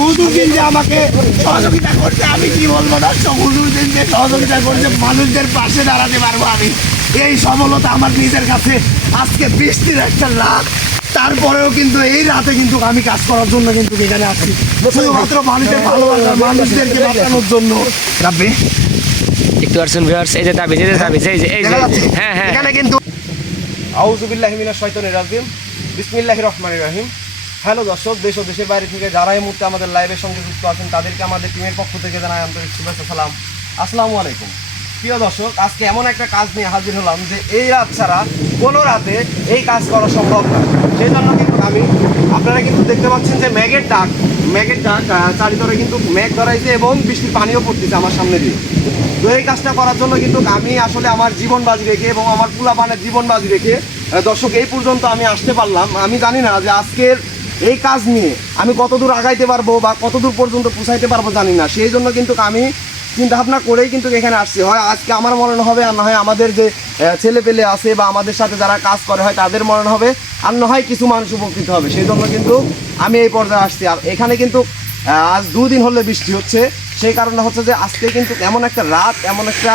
হুজুরদিন যে আমাকে সহযোগিতা করছে, আমি কি বলবো দর্শক, হুজুরদিন যে সহযোগিতা করছে, মানুষদের পাশে দাঁড়াতে পারবো আমি, এই সফলতা আমার নিজের কাছে। আজকে বৃষ্টির একটা রাত, তারপরেও কিন্তু এই রাতে কিন্তু আমি কাজ করার জন্য কিন্তু এখানে আসছি, শুধুমাত্র মানুষের ভালোবাসা, মানুষদেরকে বাঁচানোর জন্য। রাব্বি দেখতে পাচ্ছেন ভিউয়ার্স, এই যে তাবিজ, এই যে তাবিজ, এই যে হ্যাঁ হ্যাঁ, এখানে কিন্তু আউযু বিল্লাহি মিনাশ শাইতানির রাজিম, বিসমিল্লাহির রহমানির রহিম। হ্যালো দর্শক, দেশ ও দেশের বাইরে থেকে যারা এই মুহূর্তে আমাদের লাইভের সঙ্গে যুক্ত আছেন তাদেরকে আমাদের টিমের পক্ষ থেকে জানাই আন্তরিক শুভেচ্ছা, সালাম, আসসালামু আলাইকুম। প্রিয় দর্শক, আজকে এমন একটা কাজ নিয়ে হাজির হলাম যে এই রাত ছাড়া কোনো রাতে এই কাজ করা সম্ভব না। সেই জন্য কিন্তু আপনারা কিন্তু দেখতে পাচ্ছেন যে মেঘের ডাক চারিতরে কিন্তু মেঘ ধরাইছে এবং বৃষ্টির পানিও পড়তেছে আমার সামনে দিয়ে। তো এই কাজটা করার জন্য কিন্তু আমি আসলে আমার জীবন বাজি রেখে এবং আমার পোলাপানের জীবন বাজি রেখে দর্শক এই পর্যন্ত আমি আসতে পারলাম। আমি জানি না যে আজকের এই কাজ নিয়ে আমি কতদূর আগাইতে পারবো বা কতদূর পর্যন্ত পৌঁছাইতে পারবো জানি না। সেই জন্য কিন্তু আমি চিন্তা ভাবনা করেই কিন্তু এখানে আসছি। হয় আজকে আমার মরণ হবে, আর না হয় আমাদের যে ছেলে পেলে আছে বা আমাদের সাথে যারা কাজ করে হয় তাদের মরণ হবে, আর না হয় কিছু মানুষ উপকৃত হবে। সেই জন্য কিন্তু আমি এই পর্যায়ে আসছি। আর এখানে কিন্তু আজ 2 দিন হলে বৃষ্টি হচ্ছে। সেই কারণে হচ্ছে যে আজকে কিন্তু এমন একটা রাত, এমন একটা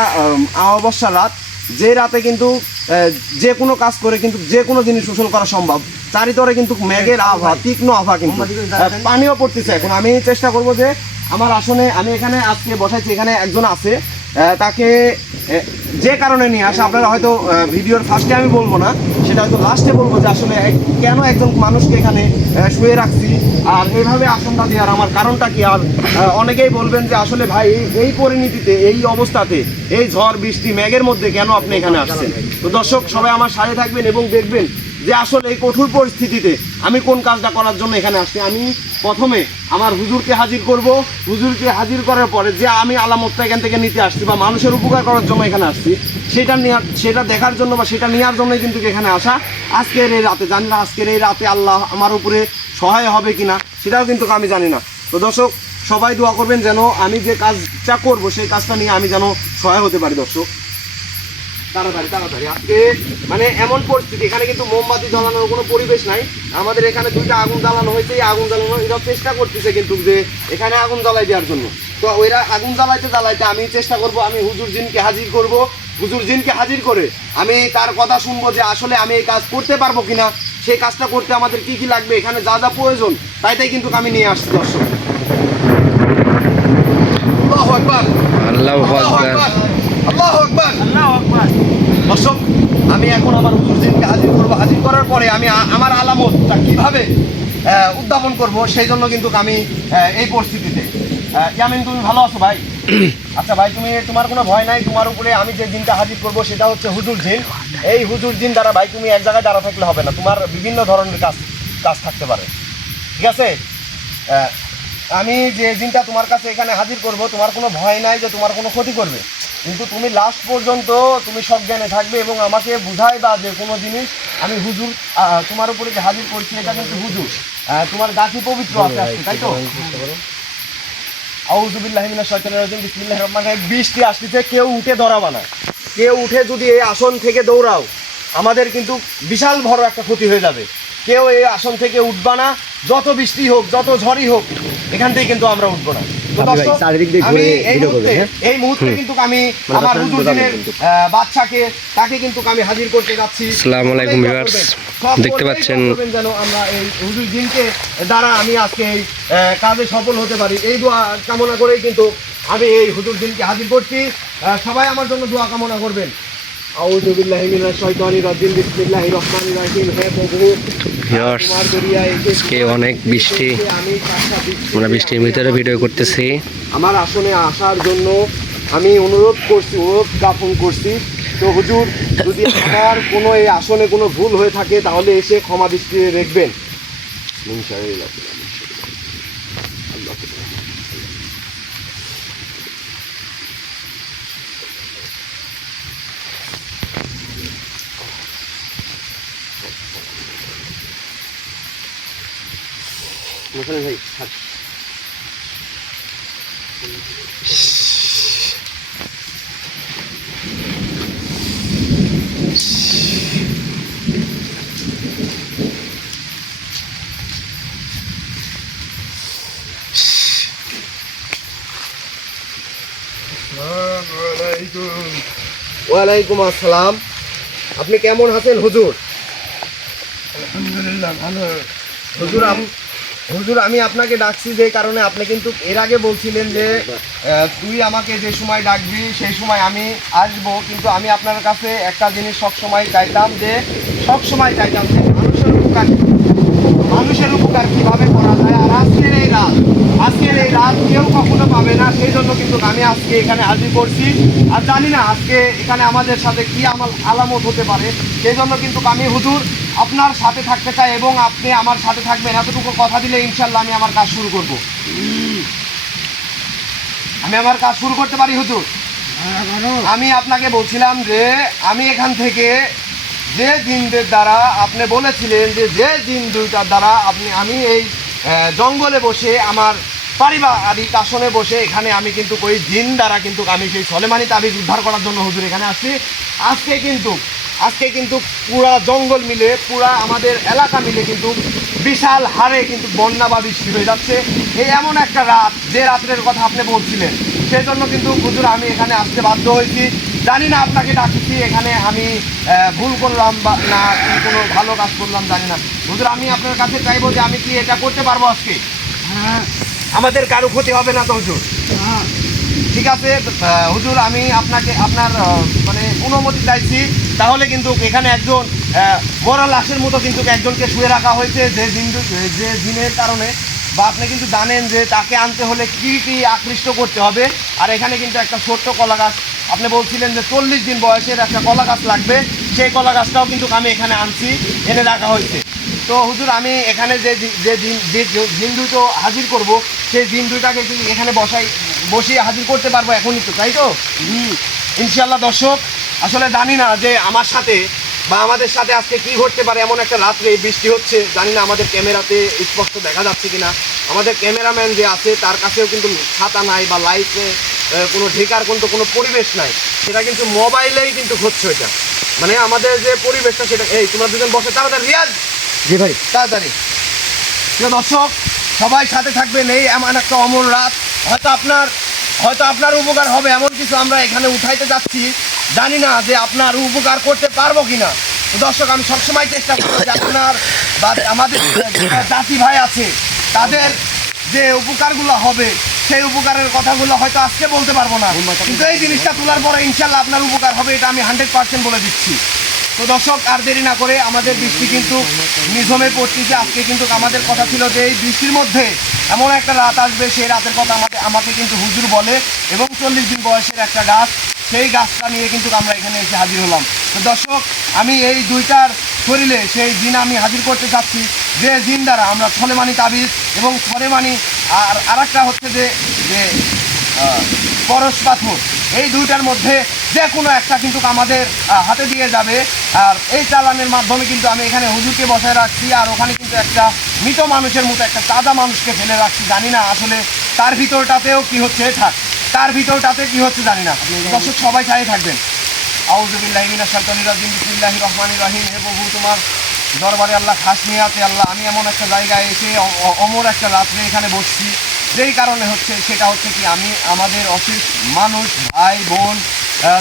অমাবস্যার রাত, যে রাতে কিন্তু যে কোনো কাজ করে কিন্তু যে কোনো জিনিস শোষণ করা সম্ভব। চারিতরে কিন্তু মেঘের আবহাওয়া, তীক্ষ্ণ আবহাওয়া, কিন্তু পানিও পড়তেছে। এখন আমি চেষ্টা করব যে আমার আসনে আমি এখানে আজকে বসাইছি, এখানে একজন আছে, তাকে যে কারণে নিয়ে আসে আপনারা হয়তো ভিডিওর ফার্স্টে আমি বলবো না, সেটা হয়তো লাস্টে বলবো যে আসলে কেন একজন মানুষকে এখানে শুয়ে রাখছি আর এইভাবে আসনটা দেওয়ার আমার কারণটা কি। আর অনেকেই বলবেন যে আসলে ভাই এই পরিণতিতে, এই অবস্থাতে, এই ঝড় বৃষ্টি মেঘের মধ্যে কেন আপনি এখানে আসছেন। তো দর্শক সবাই আমার সাথে থাকবেন এবং দেখবেন যে আসলে এই কঠোর পরিস্থিতিতে আমি কোন কাজটা করার জন্য এখানে আসছি। আমি প্রথমে আমার হুজুরকে হাজির করব, হুজুরকে হাজির করার পরে যে আমি আলামতটা এখান থেকে নিতে আসছি বা মানুষের উপকার করার জন্য এখানে আসছি, সেটা দেখার জন্য বা সেটা নেওয়ার জন্যই কিন্তু এখানে আসা। আজকের এই রাতে জানি না আজকের এই রাতে আল্লাহ আমার উপরে সহায় হবে কিনা, সেটাও কিন্তু আমি জানি না। তো দর্শক সবাই দোয়া করবেন যেন আমি যে কাজটা করব সেই কাজটা নিয়ে আমি যেন সহায় হতে পারি। দর্শক তাড়াতাড়ি আজকে মানে এমন পরিস্থিতি, এখানে কিন্তু মোমবাতি জ্বালানোর কোনো পরিবেশ নাই। আমাদের এখানে 2টা আগুন জ্বালানো হয়েছে, এই আগুন জ্বালানো এরা চেষ্টা করতেছে কিন্তু যে এখানে আগুন জ্বালাই দেওয়ার জন্য। তো ওইরা আগুন জ্বালাইতে আমি চেষ্টা করব, আমি হুজুর জিনকে হাজির করব, হুজুর জিনকে হাজির করে আমি তার কথা শুনবো যে আসলে আমি এই কাজ করতে পারবো কিনা, সেই কাজটা করতে আমাদের কি কি লাগবে, এখানে যা যা প্রয়োজন তাই কিন্তু আমি নিয়ে আসছি। দর্শক আল্লাহু আকবার, আল্লাহু আকবার, আল্লাহু আকবার, আল্লাহু আকবার। দর্শক আমি এখন আমার হুজুরজিনকে হাজির করব, হাজির করার পরে আমি আমার আলামতটা কিভাবে উদ্যাপন করব সেই জন্য কিন্তু আমি এই পরিস্থিতিতে। ইয়ামিন তুমি ভালো আছো ভাই? আচ্ছা ভাই, তোমার কোনো ভয় নাই? তোমার উপরে আমি যে জিনটা হাজির করব সেটা হচ্ছে হুজুর জিন। এই হুজুর জিন দ্বারা ভাই তুমি এক জায়গায় দাঁড়া থাকলে হবে না, তোমার বিভিন্ন ধরনের কাজ থাকতে পারে, ঠিক আছে? আমি যে জিনটা তোমার কাছে এখানে হাজির করব, তোমার কোনো ভয় নাই যে তোমার কোনো ক্ষতি করবে, কিন্তু তুমি লাস্ট পর্যন্ত তুমি সজ্ঞানে থাকবে এবং আমাকে বুঝাই বা যে কোনো জিনিস আমি হুজুর তোমার উপরে যে হাজির করছি এটা কিন্তু হুজুর, তোমার গাছি পবিত্র আছে আজকে, তাই তো? আউযু বিল্লাহি মিনাশ শাইতানির রাজিম, বিসমিল্লাহির রহমানির রহিম। বৃষ্টি আসতেছে, কেউ উঠে দৌড়াবা না। কেউ উঠে যদি এই আসন থেকে দৌড়াও আমাদের কিন্তু বিশাল বড় একটা ক্ষতি হয়ে যাবে। কেউ এই আসন থেকে উঠবা না, যত বৃষ্টি হোক, যত ঝড়ই হোক, এখান থেকে কিন্তু আমরা উঠবো না। আমি এই মুহূর্তে কিন্তু আমি আমার হুজুরজিনের বাচ্চাকে তাকে কিন্তু আমি হাজির করতে যাচ্ছি। আসসালামু আলাইকুম ভিউয়ার্স, দেখতে পাচ্ছেন যেন আমরা এই হুজুরজিনকে দ্বারা আমি আজকে এই কাজে সফল হতে পারি, এই দোয়া কামনা করেই কিন্তু আমি এই হুজুরজিনকে হাজির করছি। সবাই আমার জন্য দোয়া কামনা করবেন। আউযু বিল্লাহি মিনাশ শাইতানির রাজিম, বিসমিল্লাহির রহমানির রহিম। হে প্রভু, ভিউয়ার্স আজকে অনেক বৃষ্টি, আমরা বৃষ্টির ভিতরে ভিডিও করতেছি। আমার আসনে আসার জন্য আমি অনুরোধ জ্ঞাপন করছি। তো হুজুর, যদি আমার কোনো এই আসনে কোনো ভুল হয়ে থাকে তাহলে এসে ক্ষমা দৃষ্টিতে দেখবেন। ভাই ওয়ালাইকুম আসসালাম। আপনি কেমন আছেন হুজুর? আলহামদুলিল্লাহ ভালো। হুজুর আমি আপনাকে ডাকছি যে কারণে আপনি কিন্তু এর আগে বলছিলেন যে তুই আমাকে যে সময় ডাকবি সেই সময় আমি আসব, কিন্তু আমি আপনার কাছে একটা জিনিস সবসময় চাইতাম যে মানুষের উপকার কীভাবে করা যায়। আর আজকের এই রাত কেউ কখনো পাবে না, সেই জন্য কিন্তু আমি আজকে এখানে হাজির করছি। আর জানি না আজকে এখানে আমাদের সাথে কী আলামত হতে পারে, সেই জন্য কিন্তু আমি হুজুর আপনার সাথে থাকতে চাই এবং আপনি আমার সাথে থাকবেন, এতটুকু কথা দিলে ইনশাল্লাহ আমি আমার কাজ শুরু করব। আমি আমার কাজ শুরু করতে পারি হুজুর? আমি আপনাকে বলছিলাম যে আমি এখান থেকে যে জিনদের দ্বারা আপনি বলেছিলেন যে জিন দুইটার দ্বারা আমি এই জঙ্গলে বসে আমার পারিবারিক আসনে বসে এখানে আমি কিন্তু ওই জিন দ্বারা কিন্তু আমি সেই সলেমানি তাবিজ উদ্ধার করার জন্য হুজুর এখানে আসছি। আজকে কিন্তু পুরা জঙ্গল মিলে, পুরা আমাদের এলাকা মিলে কিন্তু বিশাল হারে কিন্তু বন্যা বা বৃষ্টি হয়ে যাচ্ছে। এই এমন একটা রাত, যে রাত্রের কথা আপনি বলছিলেন, সেই জন্য কিন্তু হুজুর আমি এখানে আসতে বাধ্য হয়েছি। জানি না আপনাকে ডাকছি এখানে আমি ভুল করলাম বা না কোনো ভালো কাজ করলাম জানি না। হুজুর আমি আপনার কাছে চাইবো যে আমি কি এটা করতে পারবো আজকে? আমাদের কারো ক্ষতি হবে না তো হুজুর? ঠিক আছে হুজুর, আমি আপনাকে আপনার মানে অনুমতি চাইছি। তাহলে কিন্তু এখানে একজন বড় লাশের মতো কিন্তু একজনকে শুয়ে রাখা হয়েছে যে জিনের কারণে, বা আপনি কিন্তু জানেন যে তাকে আনতে হলে কী কী আকৃষ্ট করতে হবে। আর এখানে কিন্তু একটা ছোট্ট কলা গাছ, আপনি বলছিলেন যে 40 দিন বয়সের একটা কলা গাছ লাগবে, সেই কলা গাছটাও কিন্তু আমি এখানে আনছি, এনে রাখা হয়েছে। তো হুজুর আমি এখানে যে জিন দুটো হাজির করব, সেই জিন দুইটাকে কিন্তু এখানে বসিয়ে হাজির করতে পারবো এখনই তো, তাই তো? ইনশাল্লাহ। দর্শক আসলে জানি না যে আমার সাথে বা আমাদের সাথে আজকে কি ঘটতে পারে। এমন একটা রাত্রে বৃষ্টি হচ্ছে, জানি না আমাদের ক্যামেরাতে স্পষ্ট দেখা যাচ্ছে কিনা। আমাদের ক্যামেরাম্যান যে আছে তার কাছেও কিন্তু ছাতা নাই বা লাইটে কোনো ঢেকার কোনো পরিবেশ নাই, সেটা কিন্তু মোবাইলেই কিন্তু হচ্ছে। এটা মানে আমাদের যে পরিবেশটা সেটা, এই তোমরা দুজন বসে তাড়াতাড়ি, রিয়াজ জি ভাই তাড়াতাড়ি। প্রিয় দর্শক সবাই সাথে থাকবেন, এই এমন একটা অমর রাত, হয়তো আপনার উপকার হবে এমন কিছু আমরা এখানে উঠাইতে যাচ্ছি। জানি না যে আপনার উপকার করতে পারবো কিনা। দর্শক আমি সবসময় চেষ্টা করবো যে আপনার বা আমাদের জাতি ভাই আছে তাদের যে উপকারগুলো হবে সেই উপকারের কথাগুলো হয়তো আজকে বলতে পারবো না, কিন্তু এই জিনিসটা তোলার পরে ইনশাল্লাহ আপনার উপকার হবে, এটা আমি 100% বলে দিচ্ছি। তো দর্শক আর দেরি না করে, আমাদের বৃষ্টি কিন্তু নিঝমে পড়তেছে। আজকে কিন্তু আমাদের কথা ছিল যে এই বৃষ্টির মধ্যে এমন একটা রাত আসবে, সেই রাতের কথা আমাকে কিন্তু হুজুর বলে, এবং 40 দিন বয়সের একটা গাছ, সেই গাছটা নিয়ে কিন্তু আমরা এখানে এসে হাজির হলাম। তো দর্শক আমি এই দুইটার শরীরে সেই জিন আমি হাজির করতে চাচ্ছি, যে জিন দ্বারা আমরা সলেমানি তাবিজ এবং সলেমানি আর একটা হচ্ছে যে পরশ পাথর, এই দুইটার মধ্যে যে কোনো একটা কিন্তু আমাদের হাতে দিয়ে যাবে। আর এই চালানের মাধ্যমে কিন্তু আমি এখানে হুজুরকে বসায় রাখছি, আর ওখানে কিন্তু একটা মৃত মানুষের মতো একটা তাজা মানুষকে ফেলে রাখছি। জানি না আসলে তার ভিতরটাতেও কি হচ্ছে, তার ভিতরটাতে কি হচ্ছে জানি না। দর্শক সবাই সাথে থাকবেন। আউযু বিল্লাহি মিনাশ শাইতানির রাজিম, বিসমিল্লাহির রহমানির রহিম। হে প্রভু, তোমার দরবারে আল্লাহ খাস নিয়ে আছে। আল্লাহ আমি এমন একটা জায়গায় এসে অমর একটা রাত্রে এখানে বসছি, যেই কারণে সেটা হচ্ছে কি আমি আমাদের অশেষ মানুষ, ভাই বোন,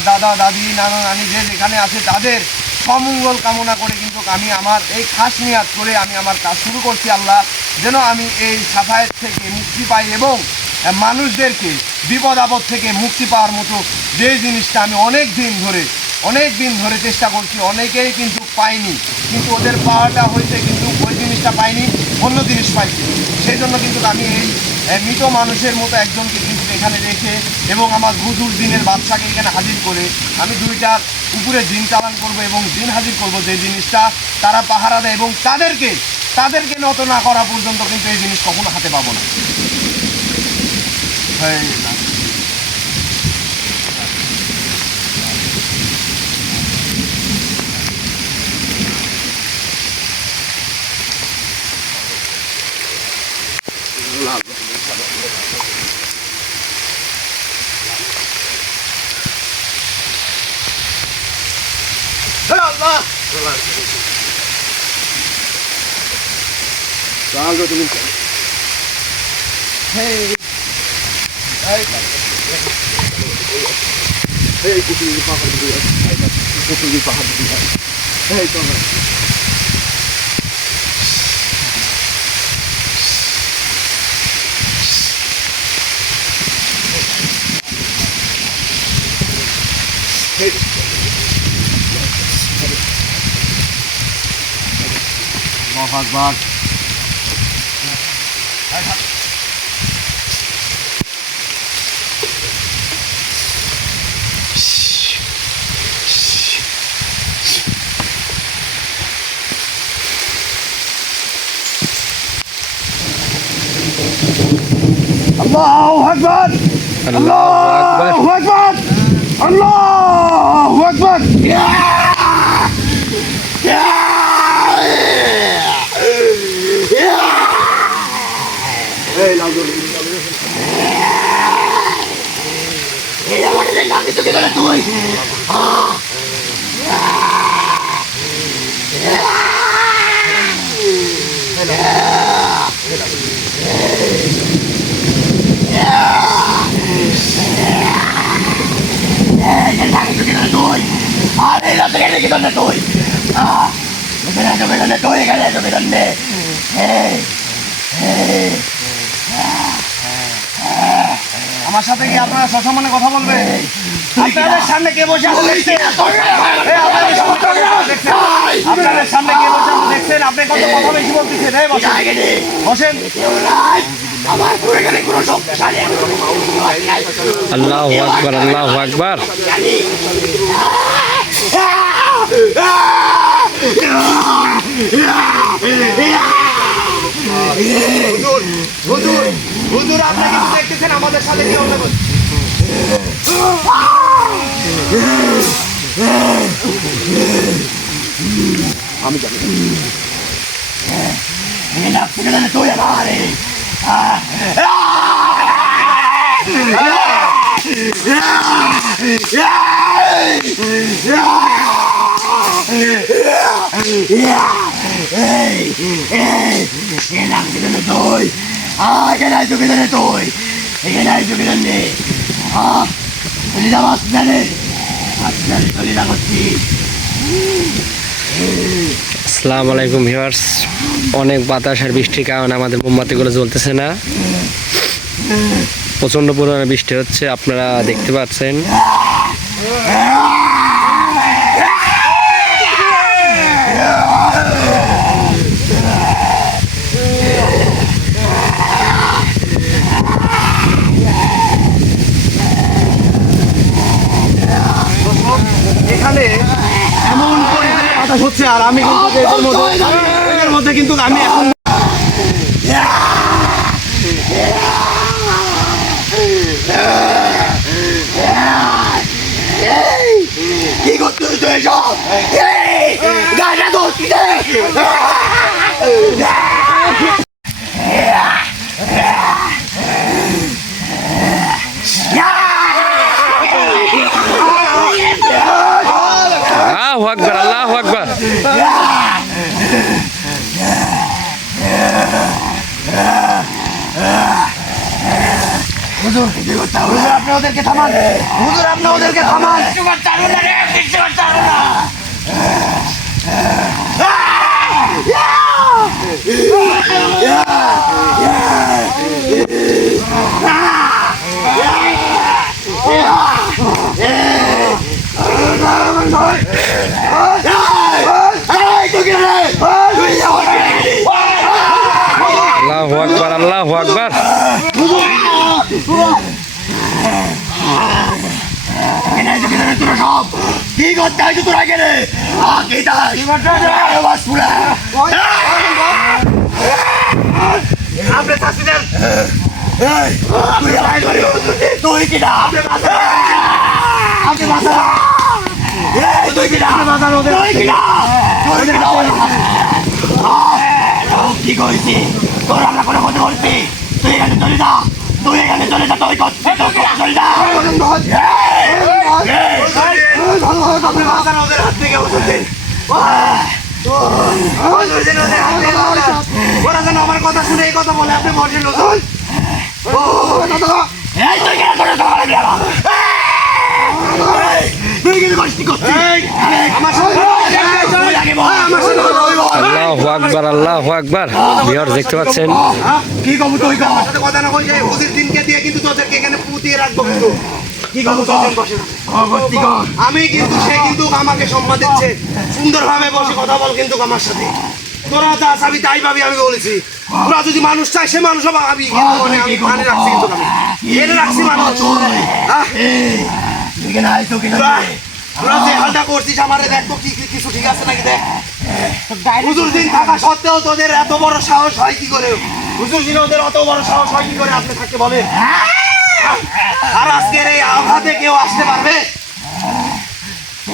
দাদা দাদি, নানা নানি যে যেখানে আছে তাদের সমঙ্গল কামনা করে কিন্তু আমি আমার এই খাস নিয়াত করে আমি আমার কাজ শুরু করছি। আল্লাহ যেন আমি এই সাফায়েত থেকে মুক্তি পাই এবং মানুষদেরকে বিপদ আপদ থেকে মুক্তি পাওয়ার মতো যে জিনিসটা আমি অনেক দিন ধরে চেষ্টা করছি, অনেকেই কিন্তু পাইনি, কিন্তু ওদের পাওয়াটা হয়েছে, কিন্তু ওই জিনিসটা পাইনি, অন্য জিনিস পাইছি। সেই জন্য কিন্তু আমি এই মৃত মানুষের মতো একজনকে কিন্তু এখানে রেখে এবং আমার হুজুর জিনের বাচ্চাকে এখানে হাজির করে আমি দুইটার উপরে জিন চালান করব এবং জিন হাজির করব, যে জিনিসটা তারা পাহারা দেয়, এবং তাদেরকে নত না করা পর্যন্ত কিন্তু এই জিনিস কখনো হাতে পাবো না। এই কুকুরের পাহাড় দিয়ে কুকুরের পাহাড় দিয়ে এই তো Allahu Akbar. Allahu Akbar. Allahu Akbar. Allahu Akbar. Hey, now go. Hey, I'm gonna take it together to it. আমার সাথে কি আপনারা সসম্মানে কথা বলবেন? আপনাদের সামনে কে বসে আছে দেখছেন? আপনাদের সামনে কে বসে আছে দেখছেন? আপনি কত কথা বেশি বলতেছেন? এই বসেন, বসেন। আল্লাহু আকবার, আল্লাহু আকবার। হুজুর আপনি কিছু দেখতেছেন আমাদের সাথে কি হবে? আমি জানি তুই আমারে আসসালামু আলাইকুম ভিউয়ার্স। অনেক বাতাস আর বৃষ্টির কারণে আমাদের মোমবাতিগুলো জ্বলতেছে না, প্রচণ্ড পরিমাণে বৃষ্টি হচ্ছে, আপনারা দেখতে পাচ্ছেন। এখানে এমন পরিমাণে বাতাস হচ্ছে আর আমি কিন্তু এর মধ্যে কিন্তু আমি এখন কি করতে তুই এসব? গাড়িটা ধরছি আল্লাহু আকবার, আল্লাহু আকবার। হুজুর আপনি ওদেরকে থামান, হুজুর আপনি ওদেরকে থামান। আল্লাহু আকবার, আল্লাহু আকবার। কি করতে হয় তোরা গেলে তুই কিনা কি করেছি তোর আমরা কোনো কথা বলছি? তুই এখানে চলে যা, তুই এখানে চলে যা, তুই চলে যা। ওদের হাত থেকে ওরা যেন আমার কথা শুনে এই কথা বলে। আপনি বসেন নজর। তুই কিন্তু কষ্টি করছিস আমার সাথে তুই আগে বল আমার সাথে কথা বলবো। আল্লাহু আকবার, আল্লাহু আকবার। ভিউয়ার্স দেখতে পাচ্ছেন কি কব তুই কর আমার সাথে কথা না কই যে হুজুর দিনকে দিয়ে কিন্তু তোদেরকে এখানে পুঁতিয়ে রাখবো কিন্তু কি কব কর করতি কর আমি কিন্তু সে কিন্তু আমাকে সম্মান দিচ্ছে সুন্দরভাবে বসে কথা বল কিন্তু আমার সাথে তোরা যা চাবি তাই পাবি আমি বলেছি তোরা যদি মানুষ চাই সে মানুষ হবে আমি কিন্তু আমি মানে রাখছি কিন্তু আমি এনে রাখছি মানুষ হ্যাঁ? তুই কেন আইতো কেন তোরা যে হালটা করছিস আমারে দেখ তো কি কিছু ঠিক আছে নাকি দেখ হুজুর দিন থাকা সত্ত্বেও তোদের এত বড় সাহস হয় কি করে হুজুর দিন ওদের অত বড় সাহস হয় কি করে আপনি থাকতে বলেন আর আজকের এই আঘাতে কেউ আসতে পারবে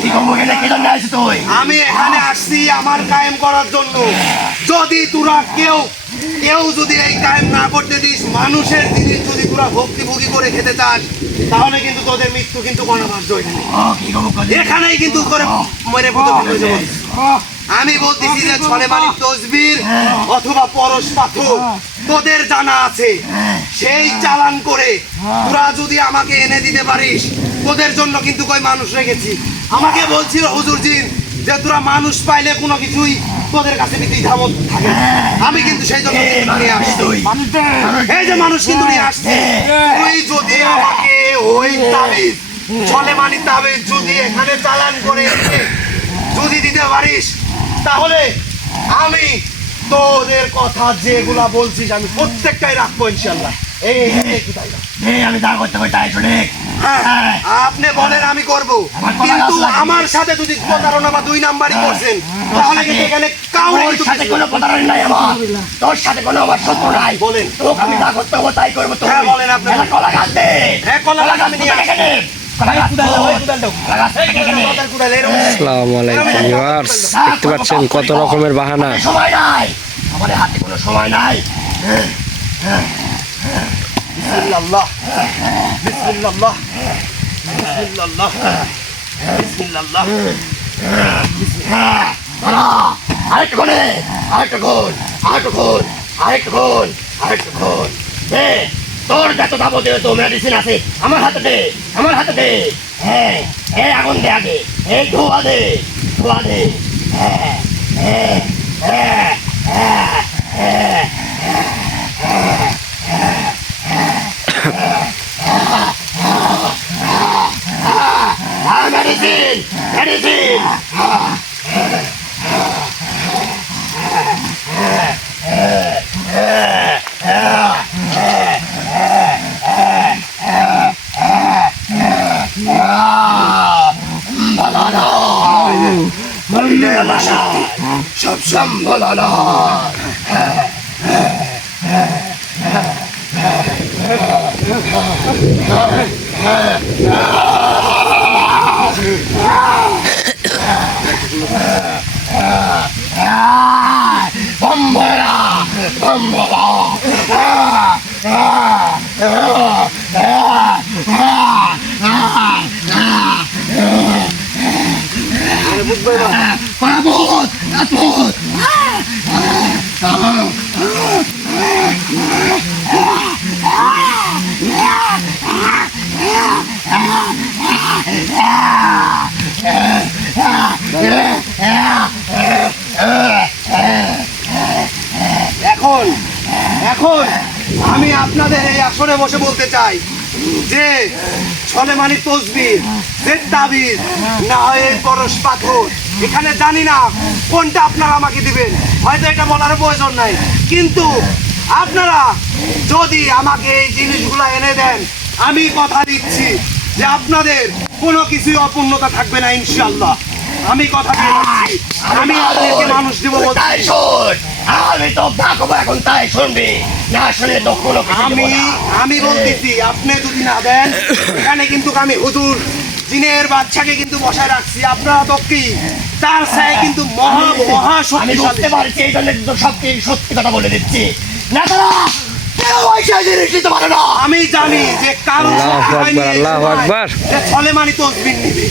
কি কব কেন কেন আইছিস তুই আমি এখানে আসছি আমার কায়েম করার জন্য যদি তোরা কেউ যদি এই কায়েম না করতে দিস মানুষের জিনিস যদি তোরা ভক্তিভোগী করে খেতে চাস তাহলে কিন্তু তোদের মৃত্যু কিন্তু গণবাধ্য এখানে কি কব কর এখানেই কিন্তু করে মরে পুঁতে ফেলে দেবো। আমি বলতেছি যে ছলে মালিক তসবির অথবা পরশ পাথর তোদের জানা আছে সেই চালান করে তোরা যদি আমাকে এনে দিতে পারিস তোদের জন্য কিন্তু কই মানুষ রেখেছি আমাকে বলছিল হুজুরজিন যে তোরা মানুষ পাইলে কোনো কিছুই তোদের কাছে দ্বিধাবোধ থাকে না। আমি কিন্তু সেই জন্য কিন্তু নিয়ে আসছি এই যে মানুষ কিন্তু নিয়ে আসছে তুই যদি আমাকে ওই তাবিজ ছলে মালিক তাবিজ যদি এখানে চালান করে এনে যদি দিতে পারিস তাহলে আমি তোদের কথা যেগুলা বলছিস আমি প্রত্যেকটাই রাখবো ইনশাল্লাহ এই তাই না আমি যা করতে কই তাই শুনে হ্যাঁ, আপনি বলেন আমি করব কিন্তু আমার সাথে যদি প্রতারণা বা দুই নাম্বারই করছেন তাহলে কিন্তু এখানে কাউরে তোর কিন্তু সাথে কিছু কোনো প্রতারণা নাই আমার তোর সাথে কোনো আমার শত্রু নাই বলেন। তোকে আমি যা করতে হবে তাই করবো হ্যাঁ, বলেন আপনি। একটা কলা গাছ দে হ্যাঁ, কলা গাছ আমি নিয়ে আসছি। কলা গাছ কুদাল দাও, ওই কুদাল দাও। কলা গাছ থেকে কেনে? কথার কুদাল, এরকম। আসসালামু আলাইকুম ভিউয়ার্স দেখতে পাচ্ছেন কত রকমের বাহানা সময় নাই আমাদের হাতে কোনো সময় নাই বিসমিল্লাহ বিসমিল্লাহ বিসমিল্লাহ বিসমিল্লাহ দাঁড়া আরেকটু কোনে আরেকটু কোন আরেকটু কোন আরেকটু কোন আরেকটু কোন দে তোর যত যাবতীয় তো মেডিসিন আছে আমার হাতে দে আমার হাতে দে হ্যাঁ এই আগুন দে আগে এই ধোয়া দে হ্যাঁ হ্যাঁ হ্যাঁ হ্যাঁ মেডিসিন মেডিসিন সব সম্ভব বম্বরা বম্বরা পারাবত রাতভর এখন এখন আমি আপনাদের এই আসরে বসে বলতে চাই যে ছলেমানি তসবির যে তাবিজ না হয় এই পরশ পাথর এখানে জানি না কোনটা আপনারা আমাকে দিবেন হয়তো এটা বলার প্রয়োজন নাই কিন্তু আপনারা যদি আমাকে এই জিনিসগুলো এনে দেন আমি কথা দিচ্ছি যে আপনাদের কোনো কিছুই অপূর্ণতা থাকবে না ইনশাআল্লাহ আমি কথা দিয়ে যাচ্ছি আমি আপনাদেরকে মানুষ দিব বলছি তাই শোন আমি তো ডাকবো এখন তাই শুনবি না শুনলে তো কোনো কিছু দেবো না। আমি বলতেছি আপনি যদি না দেন এখানে কিন্তু আমি হুজুর জিনের বাচ্চাকে কিন্তু বসায় রাখছি আপনারা তো কি তার সাথে কিন্তু মহা মহা আমি শক্তিশালী বুঝতে পারছি এই জন্য তো সবচেয়ে সত্যি কথা বলে দিচ্ছি না তারা কেউ ওইসব জিনিস দিতে পারে না আমি জানি যে কারো আল্লাহু শক্তি হয়নি আকবার, এই আল্লাহু সময় আকবার। যে ছলেমানি তসবির নিবে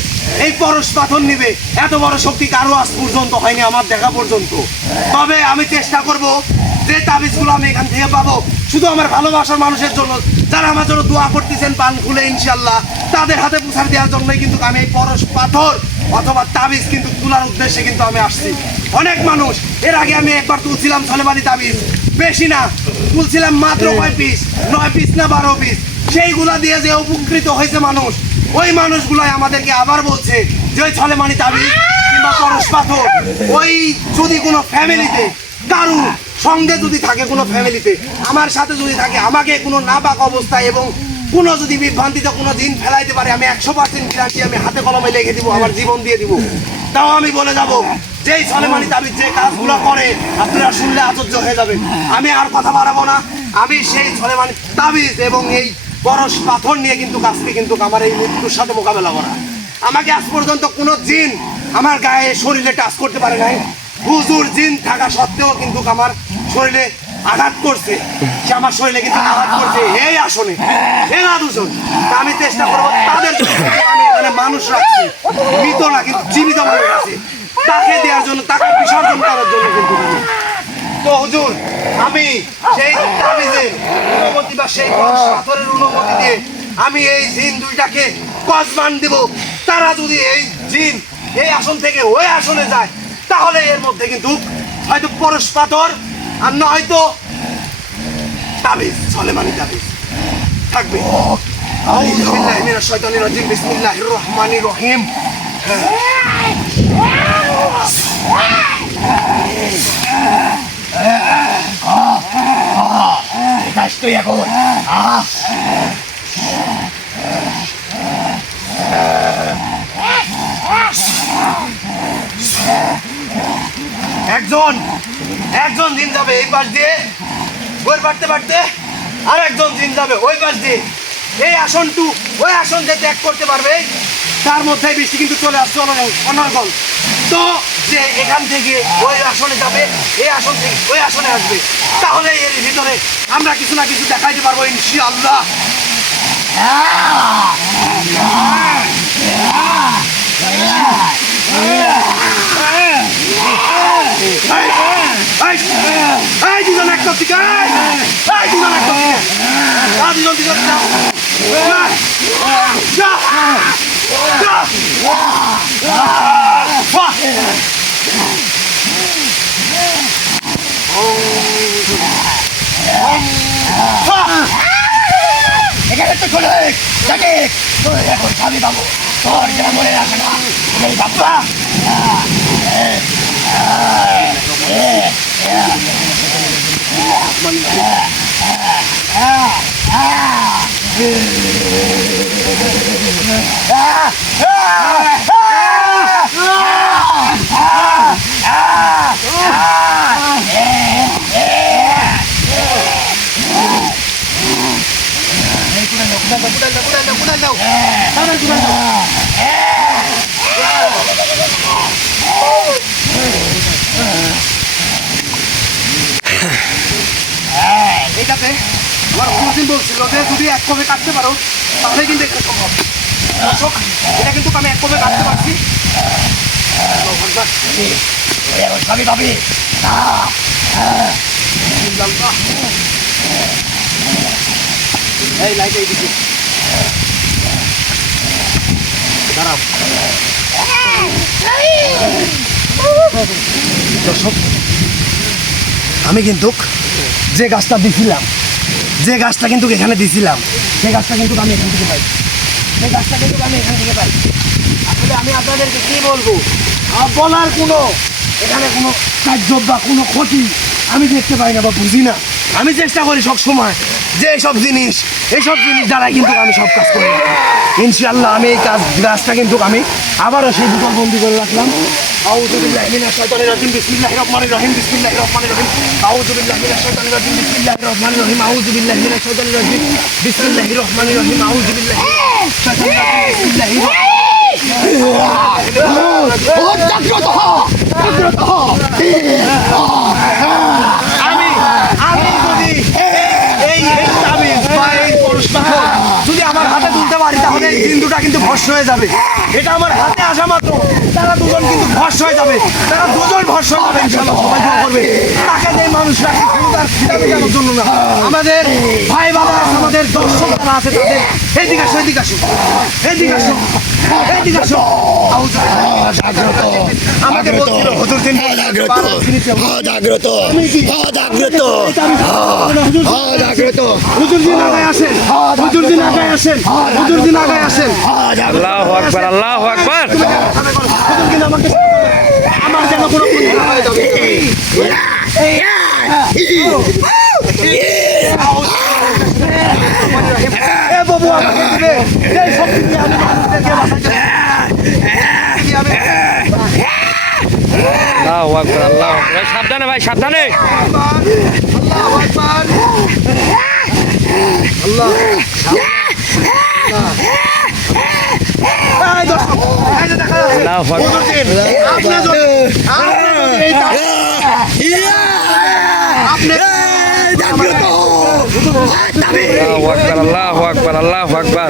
এই পরশ পাথর নিবে এত বড় শক্তি কারো আজ পর্যন্ত হয়নি আমার দেখা পর্যন্ত তবে আমি চেষ্টা করব যে তাবিজগুলো আমি এখান থেকে পাবো শুধু আমার ভালোবাসার মানুষের জন্য যারা আমার জন্য দোয়া করতেছেন পান খুলে ইনশাল্লাহ তাদের হাতে পুষার দেওয়ার জন্যই কিন্তু আমি এই পরশ পাথর অথবা তাবিজ কিন্তু তোলার উদ্দেশ্যে কিন্তু আমি আসছি। অনেক মানুষ, এর আগে আমি একবার তুলছিলাম সলেমানি তাবিজ, বেশি না, তুলছিলাম মাত্র 9 পিস না 12 পিস। সেইগুলা দিয়ে যে উপকৃত হয়েছে মানুষ, ওই মানুষগুলাই আমাদেরকে আবার বলছে যে ওই সলেমানি তাবিজ কিংবা পরশ পাথর ওই যদি কোনো ফ্যামিলিতে কারু সঙ্গে যদি থাকে, কোনো ফ্যামিলিতে আমার সাথে যদি থাকে, আমাকে কোনো নাপাক অবস্থায় এবং কোনো যদি বিভ্রান্তিতে কোনো দিন ফেলাইতে পারে, আমি 100% গ্যারান্টি আমি হাতে কলমে লিখে দিব, আমার জীবন দিয়ে দিব। তাও আমি বলে যাব যেই সলেমানি তাবিজ যে কাজগুলো করে আপনারা শুনলে আশ্চর্য হয়ে যাবেন। আমি আর কথা বাড়াবো না, আমি সেই সলেমানি তাবিজ এবং এই পরশ পাথর নিয়ে কিন্তু আজকে কিন্তু আমার এই মৃত্যুর সাথে মোকাবেলা করা। আমাকে আজ পর্যন্ত কোনো জিন আমার গায়ে শরীরে টাচ করতে পারে নাই। হুজুর জিন থাকা সত্ত্বেও কিন্তু আমার শরীরে আঘাত করছে, সে আমার শরীরে কিন্তু আঘাত করছে এই আসনে, এরা দুজন। আমি চেষ্টা করবো তাদের জন্য, আমি এখানে মানুষ রাখছি, মৃত না কিন্তু জীবিত মানুষ আছে, তাকে দেওয়ার জন্য, তাকে বিসর্জন করার জন্য কিন্তু। তো হুজুর, আমি সেই তাবিজের অনুমতি বা সেই পাথরের অনুমতি দিয়ে আমি এই জিন দুইটাকে কসমান দিব। তারা যদি এই জিন এই আসন থেকে ওই আসনে যায়, তাহলে এর মধ্যে কিন্তু হয়তো পরশ পাথর আর না হয়তো তাবিজ, সলেমানি তাবিজ থাকবে। বিসমিল্লাহির মিনাশ শাইতানির রাজিম, বিসমিল্লাহির রহমানির রহিম। একজন দিন যাবে এই পাশ দিয়ে, বই পাঠতে পারতে, আর একজন দিন যাবে ওই পাশ দিয়ে। এই আসনটু ওই আসন যে ত্যাগ করতে পারবে, তার মধ্যে বৃষ্টি কিন্তু চলে আসছে অনর্গল। তো যে এখান থেকে ওই আসনে যাবে, এই আসন থেকে ওই আসনে আসবে, তাহলে এর ভিতরে আমরা কিছু না কিছু দেখাইতে পারবো ইনশাআল্লাহ। দুজন একটা দিকে, দুজন একটা দিকে, দুজন দিকে এখানে তো চলে যাকে এখন স্বামী বাবু তোর যেন মনে রাখে না এই বাবা। এটাতে আমার অন্যদিন বলছিল যে যদি এক কবে কাটতে পারো তাহলে কিন্তু এটা সম্ভব। দর্শক, এটা কিন্তু আমি এক কবে কাটতে পারছি। সবই পাবি এই লাইট এই দিকে দাঁড়াও। দর্শক, আমি কিন্তু যে গাছটা দিছিলাম, যে গাছটা কিন্তু এখানে দিছিলাম, সেই গাছটা কিন্তু আমি এখান থেকে পাই, সেই গাছটা কিন্তু আমি এখান থেকে পাই। আসলে আমি আপনাদেরকে কি বলবো, বলার কোনো এখানে কোনো কার্য বা কোনো ক্ষতি আমি দেখতে পাই না বা বুঝি না। আমি চেষ্টা করি সব সময় যে এইসব জিনিস দ্বারাই কিন্তু আমি সব কাজ করি। ইনশাআল্লাহ আমি এই গাছটা কিন্তু আমি আবারও সেই দুটো বন্দি করে রাখলাম। আউযু বিল্লাহি মিনাশ শাইতানির রাজিম, বিসমিল্লাহির রহমানির রহিম, বিসমিল্লাহির রহমানির রহিম। আউযু বিল্লাহি মিনাশ শাইতানির রাজিম, বিসমিল্লাহির রহমানির রহিম। আউযু বিল্লাহি মিনাশ শাইতানির রাজিম, বিসমিল্লাহির রহমানির রহিম। আউযু বিল্লাহি মিনাশ শাইতানির রাজিম, বিসমিল্লাহির যদি আমার হাতে তুলতে পারি তাহলে এই হিন্দুটা কিন্তু ভস্ম হয়ে যাবে। এটা আমার হাতে আসা মাত্র তারা দুজন কিন্তু ভস্ম হয়ে যাবে, তারা দুজন ভস্ম হবে ইনশাআল্লাহ। সবাই দোয়া করবে, তাকে যে মানুষ মানুষরা জানার জন্য না, আমাদের ভাই বাবা আছে, আমাদের দর্শক যারা আছে তাদের এদিকে আসো, এদিকে আসো, এদিকে আসো, এদিকে আসো। জাগ্রত আমাকে বলছিল হুজুর দিন জাগ্রত জাগ্রত জাগ্রত জাগ্রত হুজুর দিন আগায় আসেন, হুজুর দিন আগায় আসেন, হুজুর দিন আগায় আসেন। আল্লাহু আকবার, আল্লাহু আকবার। হুজুর দিন আমাকে আমার যেন কোনো ক্ষতি না হয়ে যাবে। এ বাবু আমাকে দিবে, এই শক্তি দিয়ে আমি মানুষদেরকে বাঁচাতে পারি। আল্লাহু আকবার, আল্লাহু আকবার। সাবধানে ভাই, সাবধানে। আল্লাহু আকবার, আল্লাহ। এই দর্শক, এই যে দেখা যাচ্ছে, আল্লাহু আকবার, হুজুর দিন, আপনি যদি এই আল্লাহু আকবার, আল্লাহু আকবার, আল্লাহু আকবার।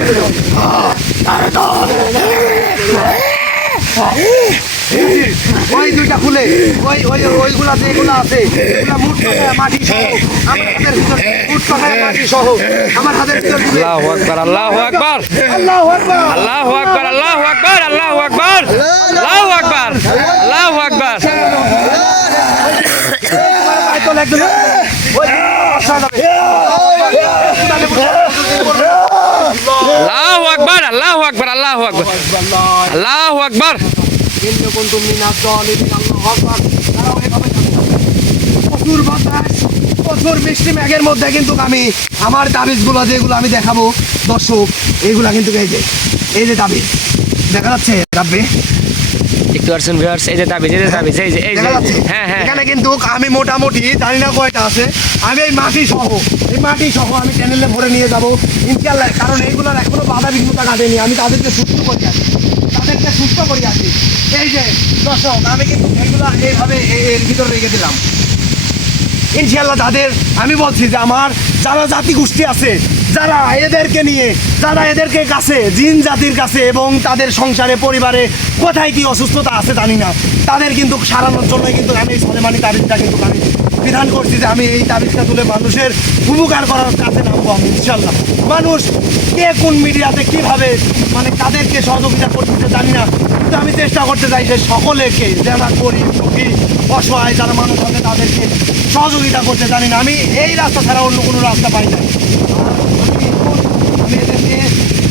ওই দুইটা খুলে ওই ওই ওইগুলা যেগুলো আছে এগুলা মুঠ পাকায় মাটি সহ আমার হাতের ভিতর, মুঠ পাকায় মাটি সহ আমার হাতের ভিতর দিবে। আল্লাহু আকবার, আল্লাহু আকবার, আল্লাহু আকবার, আল্লাহু আকবার, আল্লাহু আকবার, আল্লাহু আকবার, আল্লাহু আকবার, আল্লাহু আকবার। তো একদম ওই বসা যাবে। আল্লাহু আকবার, আল্লাহু আকবার, আল্লাহু আকবার, আল্লাহু আকবার। প্রচুর বাতাস, প্রচুর বৃষ্টি মেঘের মধ্যে কিন্তু আমি আমার তাবিজগুলো যেগুলো আমি দেখাবো দর্শক, এইগুলা কিন্তু এই যে তাবিজ দেখা যাচ্ছে রাব্বে, দেখতে পাচ্ছেন ভিউয়ার্স, এই যে তাবিজ, এই যে তাবিজ, এই যে, এই যে, দেখা যাচ্ছে। হ্যাঁ হ্যাঁ। এখানে কিন্তু আমি মোটামুটি জানি না কয়টা আছে, আমি এই মাটি সহ আমি চ্যানেলে ভরে নিয়ে যাবো ইনশাআল্লাহ, কারণ এইগুলোর এখনো বাধা বিঘ্নতা কাটেনি, আমি তাদেরকে সুস্থ করে আছি, এই যে দর্শক, আমি কিন্তু এগুলো এইভাবে এর ভিতরে রেখে দিলাম ইনশাআল্লাহ। তাদের আমি বলছি যে আমার যারা জাতি গোষ্ঠী আছে, যারা এদেরকে নিয়ে, যারা এদেরকে কাছে জিন জাতির কাছে এবং তাদের সংসারে পরিবারে কোথায় কি অসুস্থতা আছে জানি না, তাদের কিন্তু সারানোর জন্য কিন্তু আমি এই সলেমানি তাবিজটা কিন্তু আমি বিধান করছি যে আমি এই তাবিজটা তুলে মানুষের উপকার করার কাছে নামবো আমি ইনশাআল্লাহ। মানুষ কে কোন মিডিয়াতে কিভাবে মানে তাদেরকে সহযোগিতা করতে জানি না, কিন্তু আমি চেষ্টা করতে চাই যে সকলেকে, যারা গরিব সুখী অসহায় যারা মানুষ আছে তাদেরকে সহযোগিতা করতে জানি না, আমি এই রাস্তা ছাড়া অন্য কোনো রাস্তা পাই না। আমি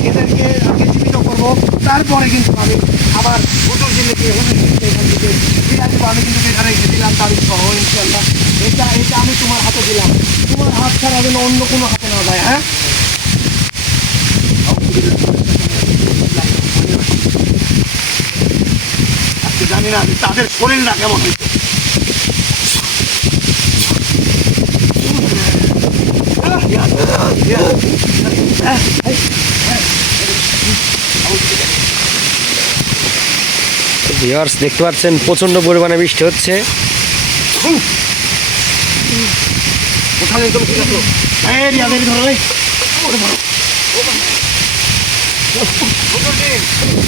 এদেরকে আগে জীবিত করবো, তারপরে কিন্তু আমি আমার হুজুর জিল্লিকে এখান থেকে ফিরে দেবো। আমি কিন্তু এখানে রেখে দিলাম তারিখ সহ ইনশাআল্লাহ। এটা আমি তোমার হাতে দিলাম, তোমার হাত ছাড়া যেন অন্য কোনো হাতে না যায়। হ্যাঁ, আজকে জানি না তাদের শরীরটা কেমন হয়েছে। ভিউয়ার্স দেখতে পাচ্ছেন প্রচন্ড পরিমাণে বৃষ্টি হচ্ছে। ওখানে তুমি ঠিক আছো? এই রিয়াদের ধরো, এই ওরে ধরো।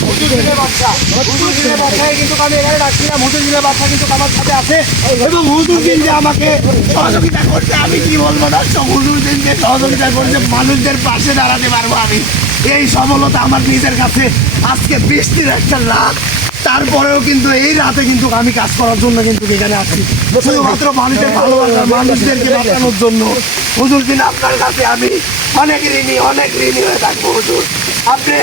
হুজুর বাচ্চা কিন্তু আমি এখানে রাখছিলাম, হুজুর বাচ্চা কিন্তু আমার সাথে আছে এবং হুজুর দিন যে আমাকে সহযোগিতা করছে, আমি কি বলবো দর্শক, হুজুর দিন যে সহযোগিতা করছে মানুষদের পাশে দাঁড়াতে পারবো আমি, এই সফলতা আমার নিজের কাছে আজকে বৃষ্টির একটা লাভ। তারপরেও কিন্তু এই রাতে কিন্তু আমি কাজ করার জন্য কিন্তু এখানে আসি, শুধুমাত্র মানুষের ভালোবাসা, মানুষদেরকে বাঁচানোর জন্য। হুজুর দিন আপনার কাছে আমি অনেক ঋণী হয়ে থাকবো হুজুর। আপনি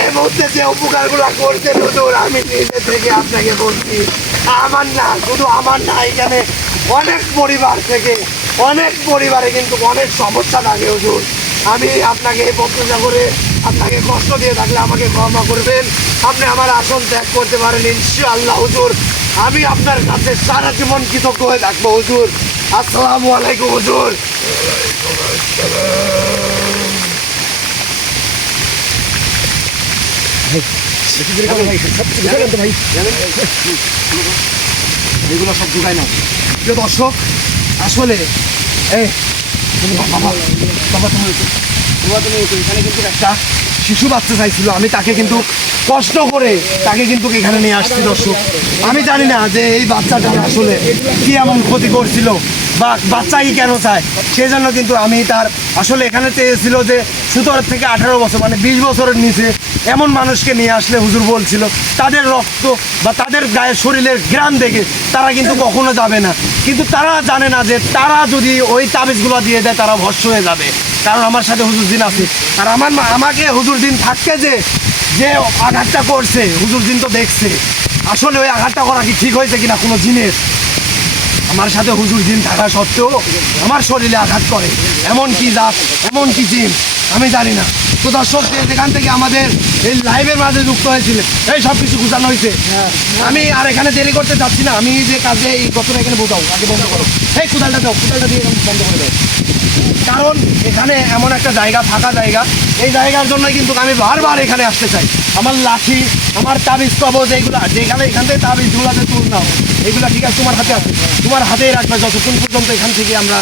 এই মুহূর্তে যে উপকারগুলো করছেন হুজুর, আমি নিজে থেকে আপনাকে বলছি, আমার না, শুধু আমার না, এখানে অনেক পরিবার থেকে, অনেক পরিবারে কিন্তু অনেক সমস্যা থাকে হুজুর। আমি আপনাকে এই প্রত্যাশা করে আপনাকে কষ্ট দিয়ে থাকলে আমাকে ক্ষমা করবেন, আপনি আমার আসন ত্যাগ করতে পারেন ইনশাআল্লাহ হুজুর। আমি আপনার কাছে সারা জীবন কৃতজ্ঞ হয়ে থাকবো হুজুর। আসসালামু আলাইকুম হুজুর। এগুলো সব ঢুকাই না প্রিয় দর্শক, আসলে এই বাবা তুমি এখানে কিন্তু একটা শিশু বাচ্চা চাইছিল, আমি তাকে কিন্তু কষ্ট করে তাকে কিন্তু এখানে নিয়ে আসছি দর্শক। আমি জানি না যে এই বাচ্চাটার আসলে কি এমন ক্ষতি করছিল বা বাচ্চাই কেন চায়, সেই জন্য কিন্তু আমি তার আসলে এখানে চেয়েছিল যে 17 থেকে 18 বছর মানে 20 বছরের নিচে এমন মানুষকে নিয়ে আসলে হুজুর বলছিল তাদের রক্ত বা তাদের গায়ের শরীরের গ্রাম দেখে তারা কিন্তু কখনো যাবে না। কিন্তু তারা জানে না যে তারা যদি ওই তাবিজগুলো দিয়ে দেয় তারা ভস্ম হয়ে যাবে, কারণ আমার সাথে হুজুর দিন আছে। আর আমাকে হুজুর দিন থাকতে যে যে আঘাতটা করছে হুজুর দিন তো দেখছে আসলে ওই আঘাতটা করা কি ঠিক হয়েছে কিনা কোনো জিনিস। আমার সাথে হুজুর জিন থাকা সত্ত্বেও আমার শরীরে আঘাত করে, এমন কি জাত এমন কি জিন আমি জানি না। তো দর্শক যেখান থেকে আমাদের এই লাইভের মাঝে যুক্ত হয়েছিল এই সব কিছু গুছানো হয়েছে। আমি আর এখানে দেরি করতে চাচ্ছি না, আমি যে কাজে এই গতটা এখানে বোঝাও আগে বন্ধ করো, এই কোদালটা দাও, কোদালটা দিয়ে বন্ধ করে দাও। কারণ এখানে এমন একটা জায়গা, ফাঁকা জায়গা, এই জায়গার জন্য কিন্তু আমি বারবার এখানে আসতে চাই। আমার লাঠি, আমার তাবিজ কবজ এইগুলা যেখানে এখান থেকে তাবিজগুলাতে তুল নাও এইগুলা ঠিক আছে তোমার হাতে আছে, তোমার হাতেই রাখবে যতক্ষণ পর্যন্ত এখান থেকে আমরা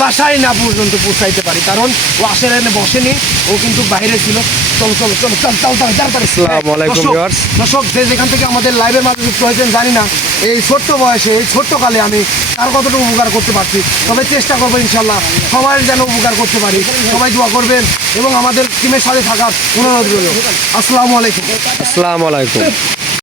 বাসায় না পর্যন্ত পৌঁছাইতে পারি। কারণ ও আসলে এনে বসেনি, ও কিন্তু বাইরে ছিল। চলো চলো চলো চল চল চল তাড়াতাড়ি। আসসালামু আলাইকুম ভিউয়ার্স। দর্শক যে যেখান থেকে আমাদের লাইভের মাঝে যুক্ত হয়েছেন জানি না এই ছোট্ট বয়সে এই ছোট্টকালে আমি কার কতটুকু উপকার করতে পারছি, তবে চেষ্টা করবো ইনশাল্লাহ সবাই যেন উপকার করতে পারি। সবাই দোয়া করবেন এবং আমাদের টিমের সাথে থাকার অনুরোধ রইল। আসসালামু আলাইকুম। আসসালামু আলাইকুম।